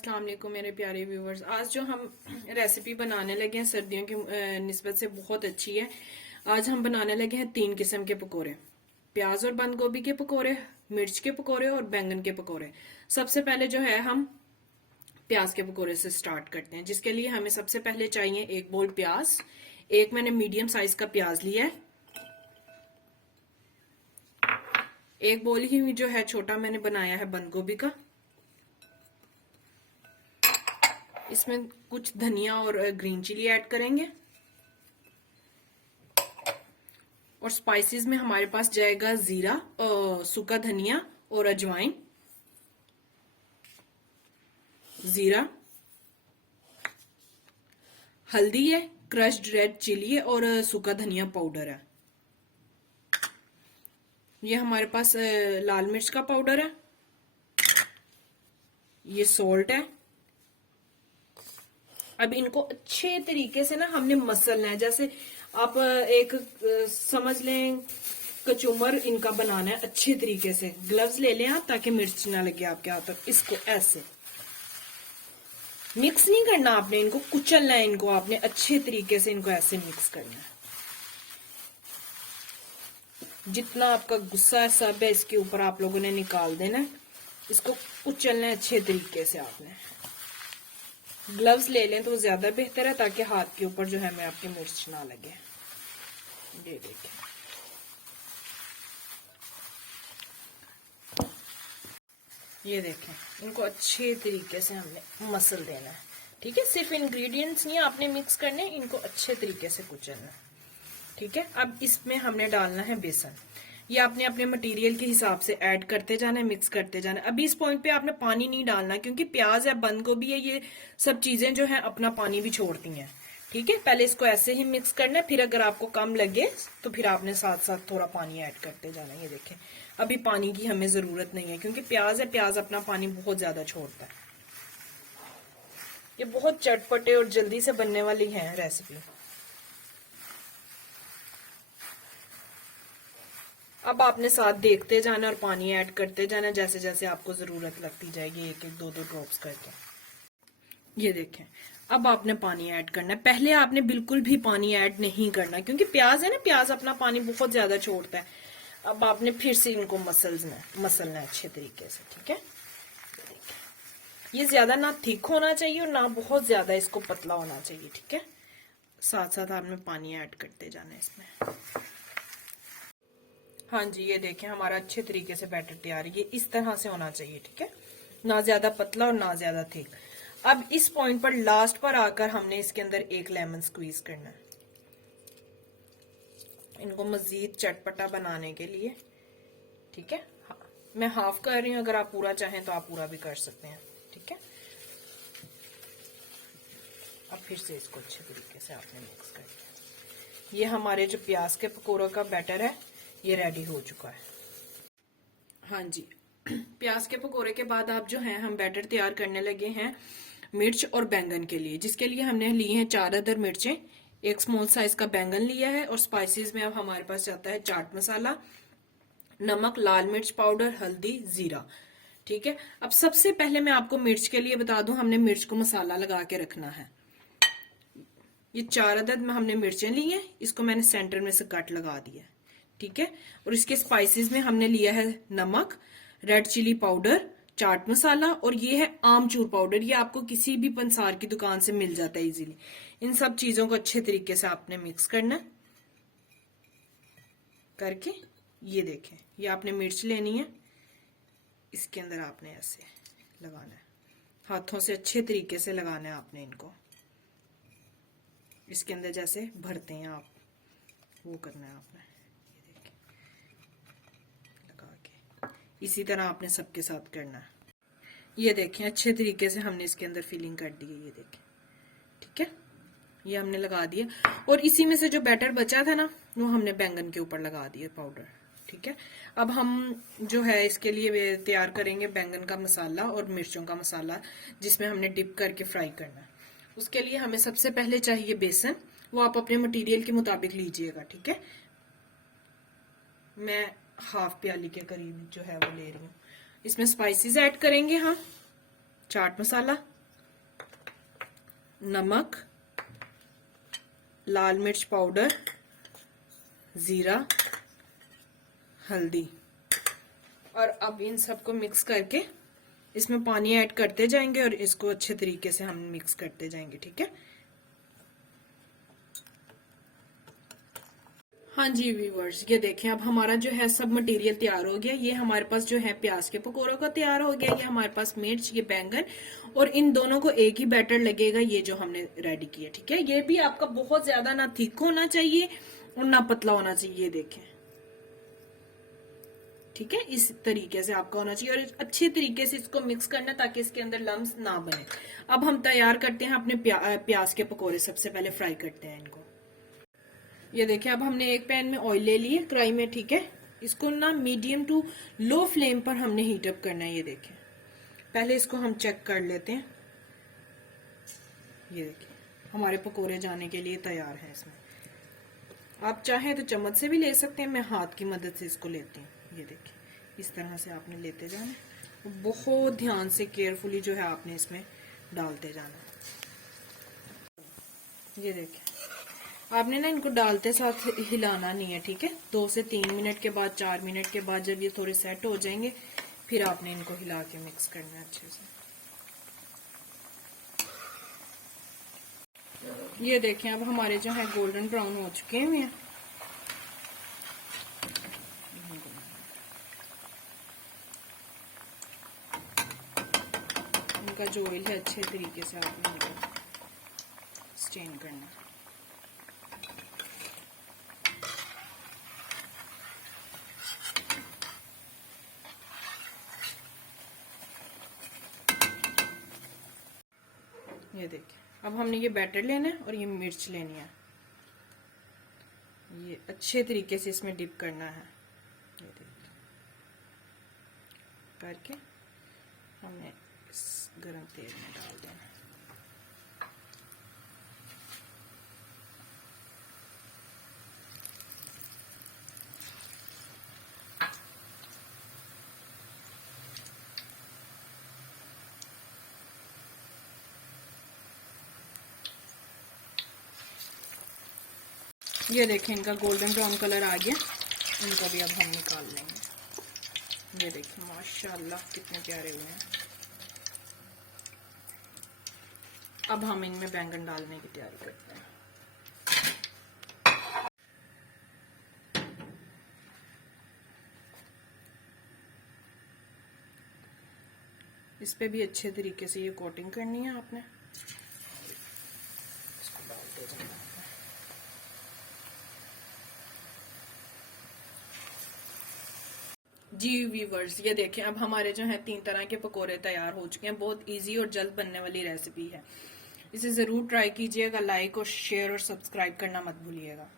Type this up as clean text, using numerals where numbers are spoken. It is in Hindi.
अस्सलाम वालेकुम मेरे प्यारे व्यूवर्स। आज जो हम रेसिपी बनाने लगे हैं सर्दियों की निस्बत से बहुत अच्छी है। आज हम बनाने लगे हैं 3 किस्म के पकोड़े, प्याज और बंद गोभी के पकोड़े, मिर्च के पकोड़े और बैंगन के पकोड़े। सबसे पहले जो है हम प्याज के पकोड़े से स्टार्ट करते हैं, जिसके लिए हमें सबसे पहले चाहिए 1 बोल प्याज। एक मैंने मीडियम साइज का प्याज लिया है। 1 बोल ही जो है छोटा मैंने बनाया है बंद गोभी का। इसमें कुछ धनिया और ग्रीन चिली ऐड करेंगे और स्पाइसेस में हमारे पास जाएगा जीरा, सूखा धनिया और अजवाइन, जीरा, हल्दी है, क्रश्ड रेड चिली है और सूखा धनिया पाउडर है। ये हमारे पास लाल मिर्च का पाउडर है, ये सॉल्ट है। अब इनको अच्छे तरीके से ना हमने मसलना है, जैसे आप एक समझ लें कचूमर इनका बनाना है अच्छे तरीके से। ग्लव्स ले लें आप ताकि मिर्च ना लगे आपके हाथ तक। इसको ऐसे मिक्स नहीं करना आपने, इनको कुचलना है, इनको आपने अच्छे तरीके से इनको ऐसे मिक्स करना है। जितना आपका गुस्सा है सब है इसके ऊपर आप लोगों ने निकाल देना है। इसको कुचलना है अच्छे तरीके से आपने। ग्लव्स ले लें तो ज्यादा बेहतर है ताकि हाथ के ऊपर जो है मैं आपके मिर्च ना लगे। ये देखिए, ये देखें, इनको अच्छे तरीके से हमने मसल देना है। ठीक है, सिर्फ इंग्रेडिएंट्स नहीं आपने मिक्स करने, इनको अच्छे तरीके से कुचलना है। ठीक है, अब इसमें हमने डालना है बेसन। ये आपने अपने मटेरियल के हिसाब से ऐड करते जाना है, मिक्स करते जाना है। अभी इस पॉइंट पे आपने पानी नहीं डालना क्योंकि प्याज है, बंद गोभी है, ये सब चीजें जो है अपना पानी भी छोड़ती हैं। ठीक है, पहले इसको ऐसे ही मिक्स करना है, फिर अगर आपको कम लगे तो फिर आपने साथ साथ थोड़ा पानी ऐड करते जाना है। ये देखें, अभी पानी की हमें जरूरत नहीं है क्योंकि प्याज है, प्याज अपना पानी बहुत ज्यादा छोड़ता है। ये बहुत चटपटे और जल्दी से बनने वाली है रेसिपी। अब आपने साथ देखते जाना और पानी ऐड करते जाना जैसे जैसे आपको जरूरत लगती जाएगी, एक एक दो दो ड्रॉप्स करके। ये देखें, अब आपने पानी ऐड करना है। पहले आपने बिल्कुल भी पानी ऐड नहीं करना क्योंकि प्याज है ना, प्याज अपना पानी बहुत ज्यादा छोड़ता है। अब आपने फिर से इनको मसलना है अच्छे तरीके से। ठीक है, ये ज्यादा ना थिक होना चाहिए और ना बहुत ज्यादा इसको पतला होना चाहिए। ठीक है, साथ साथ आपने पानी ऐड करते जाना है इसमें। हाँ जी, ये देखें, हमारा अच्छे तरीके से बैटर तैयार है। ये इस तरह से होना चाहिए। ठीक है, ना ज्यादा पतला और ना ज्यादा थिक। अब इस पॉइंट पर लास्ट पर आकर हमने इसके अंदर 1 लेमन स्क्वीज करना है, इनको मजीद चटपटा बनाने के लिए। ठीक है, हाँ, मैं हाफ कर रही हूँ, अगर आप पूरा चाहें तो आप पूरा भी कर सकते हैं। ठीक है, अब फिर से इसको अच्छे तरीके से आपने मिक्स कर दिया। ये हमारे जो प्याज के पकौड़ों का बैटर है ये रेडी हो चुका है। हाँ जी, प्याज के पकोड़े के बाद आप जो हैं हम बैटर तैयार करने लगे हैं मिर्च और बैंगन के लिए, जिसके लिए हमने लिए हैं 4 अदर मिर्चें, 1 स्मॉल साइज का बैंगन लिया है और स्पाइसेस में अब हमारे पास जाता है चाट मसाला, नमक, लाल मिर्च पाउडर, हल्दी, जीरा। ठीक है, अब सबसे पहले मैं आपको मिर्च के लिए बता दूं, हमने मिर्च को मसाला लगा के रखना है। ये 4 अदद में हमने मिर्चें ली हैं, इसको मैंने सेंटर में से कट लगा दिया। ठीक है, और इसके स्पाइसेस में हमने लिया है नमक, red chilli powder, chaat masala और ये है आमचूर पाउडर। ये आपको किसी भी पंसार की दुकान से मिल जाता है इजीली। इन सब चीजों को अच्छे तरीके से आपने मिक्स करना करके। ये देखें, ये आपने मिर्च लेनी है, इसके अंदर आपने ऐसे लगाना है, हाथों से अच्छे तरीके से लगाना है आपने इनको। इसके अंदर जैसे भरते हैं आप, वो करना है आपने। इसी तरह आपने सबके साथ करना है। ये देखें, अच्छे तरीके से हमने इसके अंदर फिलिंग कर दी है। ये देखें, ठीक है, ये हमने लगा दिया और इसी में से जो बैटर बचा था ना वो हमने बैंगन के ऊपर लगा दिया पाउडर। ठीक है, अब हम जो है इसके लिए तैयार करेंगे बैंगन का मसाला और मिर्चों का मसाला, जिसमें हमने डिप करके फ्राई करना है। उसके लिए हमें सबसे पहले चाहिए बेसन, वो आप अपने मटेरियल के मुताबिक लीजिएगा। ठीक है, मैं हाफ प्याली के करीब जो है वो ले रही हूँ। इसमें स्पाइसेस ऐड करेंगे हम, चाट मसाला, नमक, लाल मिर्च पाउडर, जीरा, हल्दी। और अब इन सबको मिक्स करके इसमें पानी ऐड करते जाएंगे और इसको अच्छे तरीके से हम मिक्स करते जाएंगे। ठीक है। हाँ जी व्यूवर्स, ये देखें अब हमारा जो है सब मटेरियल तैयार हो गया। ये हमारे पास जो है प्याज के पकौड़ों का तैयार हो गया, ये हमारे पास मिर्च, ये बैंगन, और इन दोनों को एक ही बैटर लगेगा ये जो हमने रेडी किया। ठीक है। ये भी आपका बहुत ज्यादा ना थिक होना चाहिए और ना पतला होना चाहिए। ये देखें, ठीक है, इस तरीके से आपका होना चाहिए और अच्छे तरीके से इसको मिक्स करना ताकि इसके अंदर लम्स ना बने। अब हम तैयार करते हैं अपने प्याज के पकौड़े। सबसे पहले फ्राई करते हैं इनको। ये देखिए अब हमने एक पैन में ऑयल ले लिए कढ़ाई में। ठीक है। इसको ना मीडियम टू लो फ्लेम पर हमने हीट अप करना है। ये देखिए पहले इसको हम चेक कर लेते हैं। ये देखिए हमारे पकोड़े जाने के लिए तैयार है। इसमें आप चाहें तो चम्मच से भी ले सकते हैं, मैं हाथ की मदद से इसको लेती हूँ। ये देखिए इस तरह से आपने लेते जाना, बहुत ध्यान से केयरफुली जो है आपने इसमें डालते जाना। ये देखिए आपने ना इनको डालते साथ हिलाना नहीं है। ठीक है। 2 से 3 मिनट के बाद, 4 मिनट के बाद जब ये थोड़े सेट हो जाएंगे फिर आपने इनको हिला के मिक्स करना है अच्छे से। ये देखें अब हमारे जो है गोल्डन ब्राउन हो चुके हैं। इनका जो ऑयल है अच्छे तरीके से आपने इनको स्टेन करना है। ये देखिए अब हमने ये बैटर लेना है और ये मिर्च लेनी है। ये अच्छे तरीके से इसमें डिप करना है। ये देखिए करके हमने इस गरम तेल में डाल देना। ये देखें इनका गोल्डन ब्राउन कलर आ गया। इनको भी अब हम निकाल लेंगे। ये देखिए माशाल्लाह कितने प्यारे हुए हैं। अब हम इनमें बैंगन डालने की तैयारी करते हैं। इस पे भी अच्छे तरीके से ये कोटिंग करनी है आपने। इसको डालते जाना। जी व्यूवर्स, ये देखें अब हमारे जो है 3 तरह के पकोड़े तैयार हो चुके हैं। बहुत इजी और जल्द बनने वाली रेसिपी है। इसे जरूर ट्राई कीजिएगा। लाइक और शेयर और सब्सक्राइब करना मत भूलिएगा।